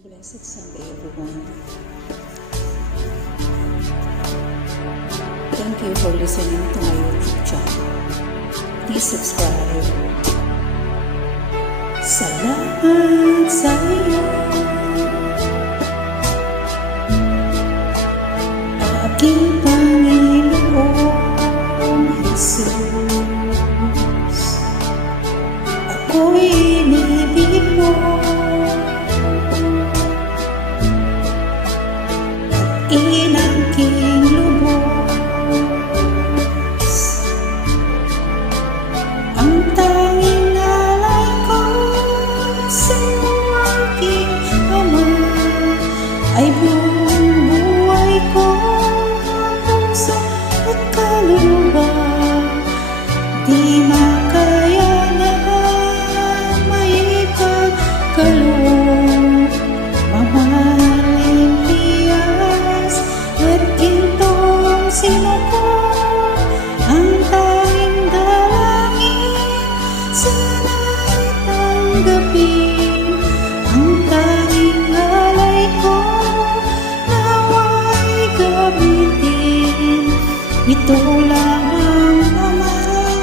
Blessed Sunday, everyone. Thank you for listening to my YouTube channel. Please subscribe. Salamat sa iyo, aking Panginoong Jesus. Ako'y inibig mo at inangking lubos. Ang tanging alay ko sa aking Ama ay buong buhay ko, puso at kaluluwa. Di makayanan may pagkaloob, mamahaling hiyas at gintong sinuko. Ang tanging dalangin sana'y tanggapin, ang tanging alay ko nawa'y gamitin. Ito lamang naman,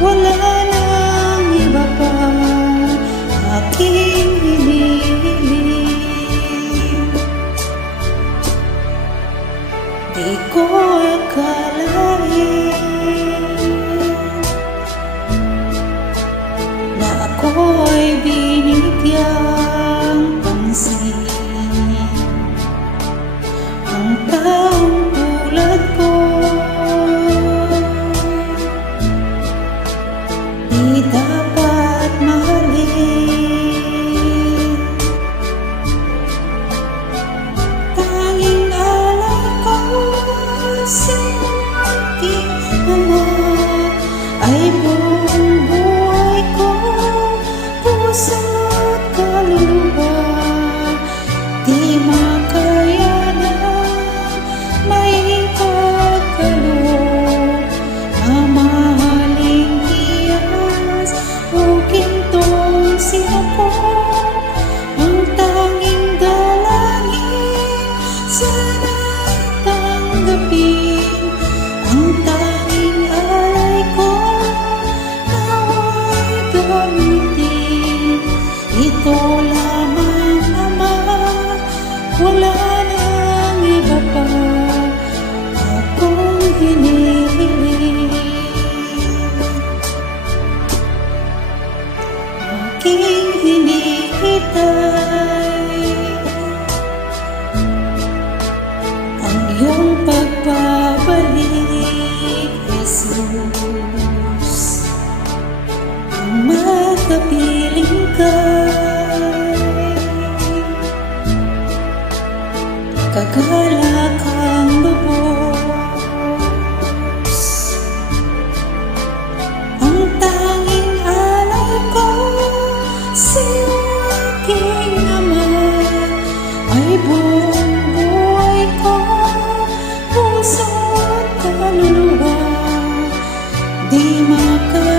wala nang iba pa aking hinihiling. Di ko akalain na ako'y binigyang pansin. Ang taong tulad ko di dapat mahalin. Tanging alay ko sa aking Ama ay buong buhay ko, puso at kaluluwa. Di makayanan may pagkaloob, mamahaling hiyas o gintong sinuko. Ang tanging dalangin sana'y tanggapin, ang tanging alay ko nawa'y gamitin. Ito lamang Ama, wala nang iba pa akong hinihiling. Aking hinihintay ang iyong pagbabalik, Jesus. Ang makapiling ka, kagalak ang lubos. Ang tanging alay ko sa aking Ama ay buong buhay ko, puso at kaluluwa. Di makayanan